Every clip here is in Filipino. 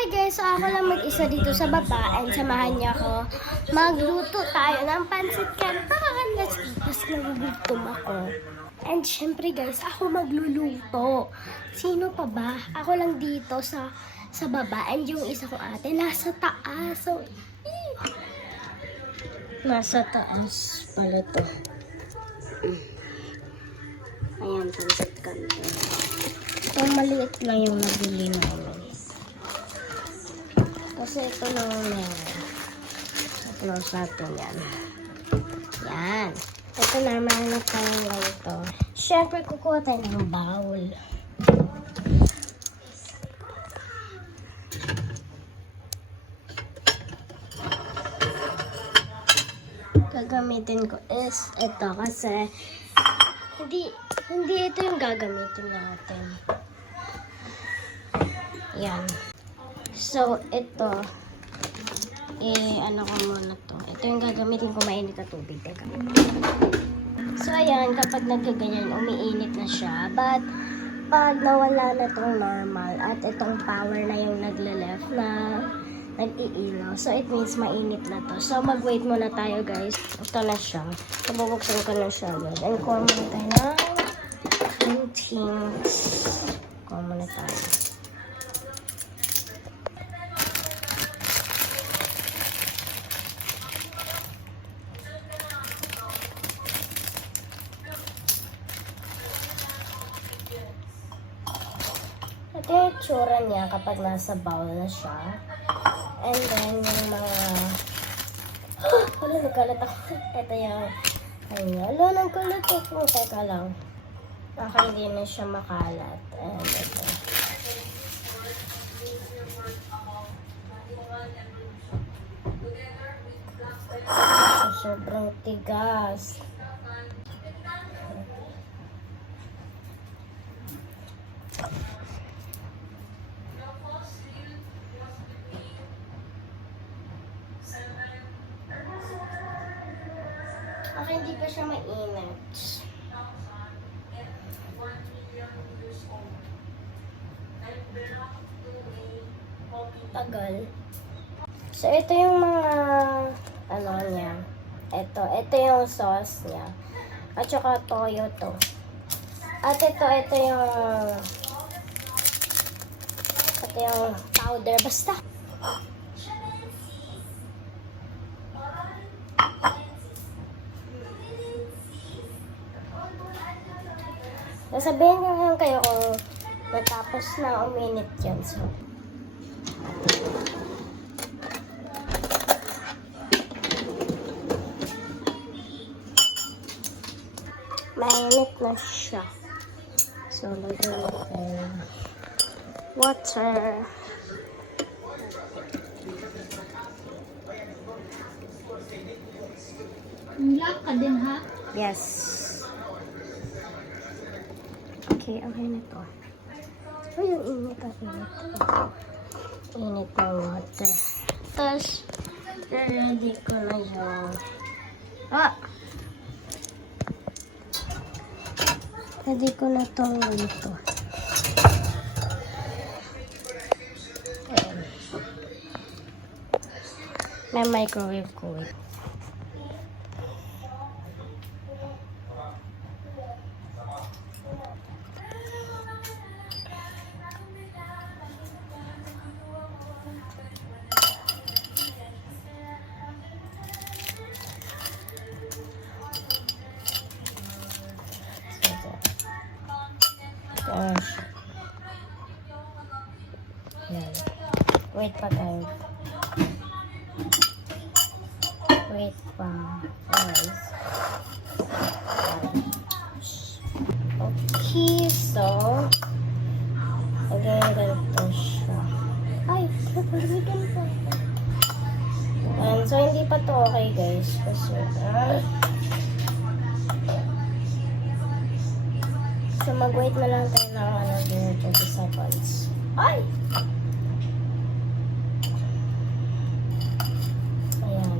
Hi guys, so ako lang mag-isa dito sa baba and samahan niya ako. Magluto tayo ng pancit canton. Mas nagugutom ako. And syempre guys, ako magluluto. Sino pa ba? Ako lang dito sa baba and yung isa ko ate nasa taas. So, nasa taas pala to. Ayan, pancit canton. So, maliit lang yung nabili namin. Kasi ito lang meron. Close natin yan. Yan. Ito naman na tayong ganito. Siyempre, kukuha tayo ng bowl. Gagamitin ko is ito kasi hindi ito yung gagamitin natin. Yan. So, ito, ano ko muna to. Ito yung gagamitin ko, mainit na tubig. Teka. So, ayan, kapag nagkaganyan, umiinit na siya. But, pag nawala na itong normal at itong power na yung nagle-left na nag-iilaw. So, it means mainit na to. So, mag-wait muna tayo, guys. Ito na siya. So, bubuksan ko na siya. And kuha muna tayo ng things. Kuha muna tayo. Ito yung tsura niya kapag nasa bowl na siya. And then, yung mga... Wala, nagkalat ako. Ito yung... Wala, nagkalat ako. Teka lang. Baka hindi na siya makalat. And ito. So, sobrang tigas. Okay, hindi pa siya mainit. Tagal. So, ito yung mga ano niya. Ito yung sauce niya. At saka toyo to. At ito yung powder. Basta. Sabihin ko lang kayo kung natapos na uminit yan. So, mainit na siya. So, lagyan natin water. Black ka din, ha? Yes. Okay na to. Ay, yung init ng water. Tapos, ready ko na yung... Ready ko na itong ganito. Ayan. May microwave ko. Yan. Wait pa tayo. Wait pa. Guys. Okay, so ganito siya. Ay, napalitan pa. So, hindi pa to okay, guys. Kasi, so, mag-wait na lang tayo ng 20 seconds. Ay! Ayan.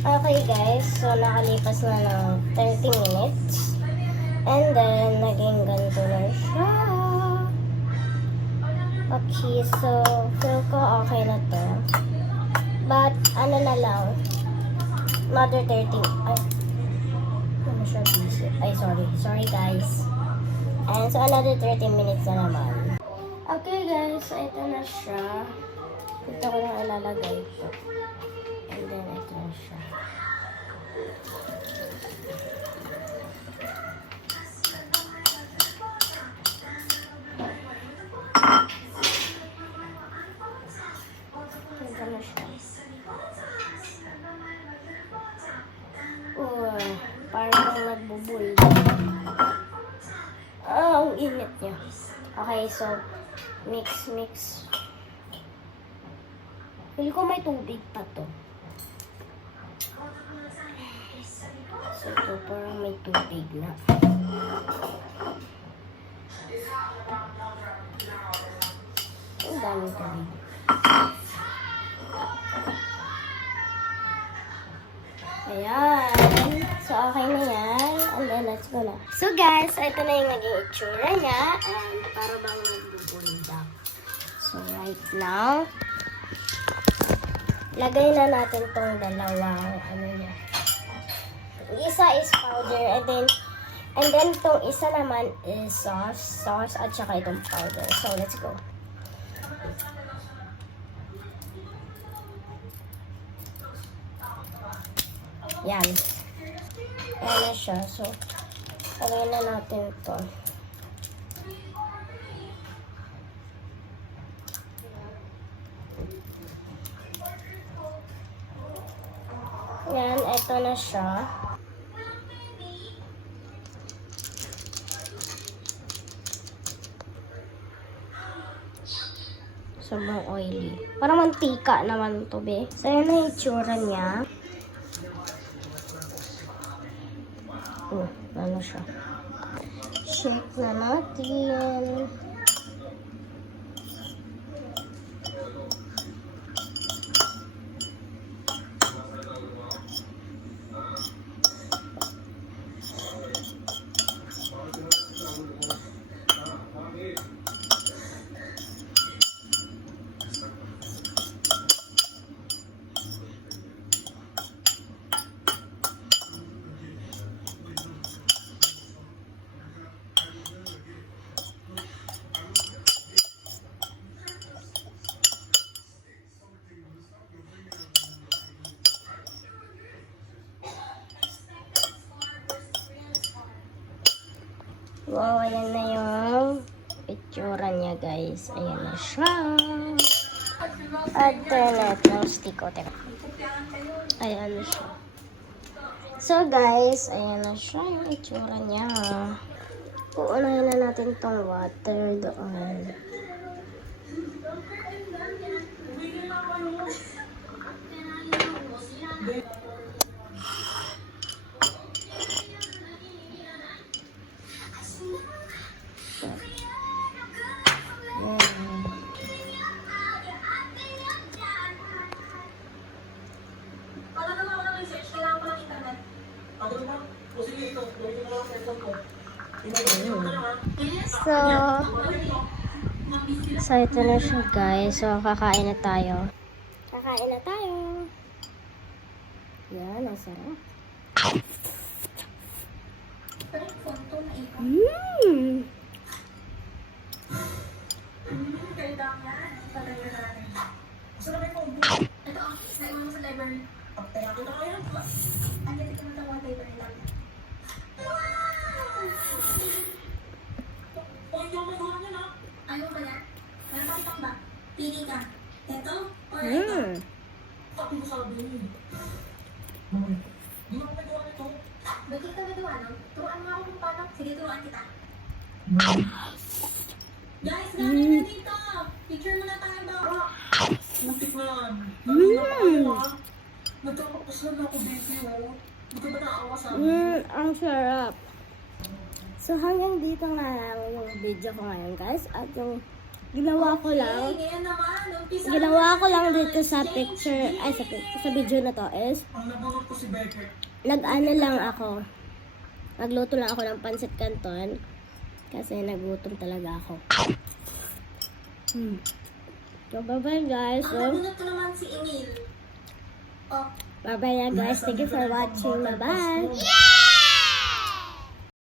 Okay, guys. So, nakalipas na ng 30 minutes. And then, naging ganito na siya. Okay, so feel ko okay na to. But, ano na lang, another 30, ay, ano siya, busy. Ay, sorry. Sorry, guys. And so, another 30 minutes na naman. Okay, guys. So, ito na siya. Ito ko lang ilalagay ito. And then, ito na siya. Ito na siya. Parang nagbubul. Ang init niya. Okay, so, mix. Feel ko may tubig pa to. So, ito parang may tubig na. Ang daming tubig. Ayan. So, okay na yan. And then, let's go na. So, guys, ito na yung naging itsura niya. And, para bang nagbubuldak. So, right now, lagay na natin tong dalawang, ano niya. Isa is powder, and then tong isa naman is sauce, at saka itong powder. So, let's go. Yan. Yan na siya. So, lagay na natin ito. Yan, ito na siya. Sobrang oily. Parang mantika naman ito, be. So, yan na yung itsura niya. Ano siya? Shake na natin. Wow, ayan na yung itsura niya, guys. Ayan na siya. At na itong stick. O, teka. Ayan na siya. So, guys, ayan na siya yung itsura niya. Uunahin na natin itong water doon. So, ito na siya, guys. So, kakain na tayo. Yan, ang sarap. Ano ba yan? Meron pa kitang ba? Pili ka. Ito or ito? Sabi mo sabi niyo. Di mo ako nagawa nito. Ba't kita nagawa no? Turuan mo ako kung paano. Sige, turuan kita. Guys, gamit na dito. Picture muna tayo ba? Muntik na yan. Nagkakapos lang ako, baby. Hindi ko ba naawa sa amin? Ang sarap. So, hanggang dito nga lang yung video ko ngayon, guys. At yung ginawa ko lang, dito sa picture, sa video na to is, nag-ano lang ako, nagluto lang ako ng pancit canton, kasi nagutom talaga ako. So, bye-bye guys. Ang So, nabunot ko naman si Emil. Oh, bye-bye na guys. Thank you for watching. Bye-bye.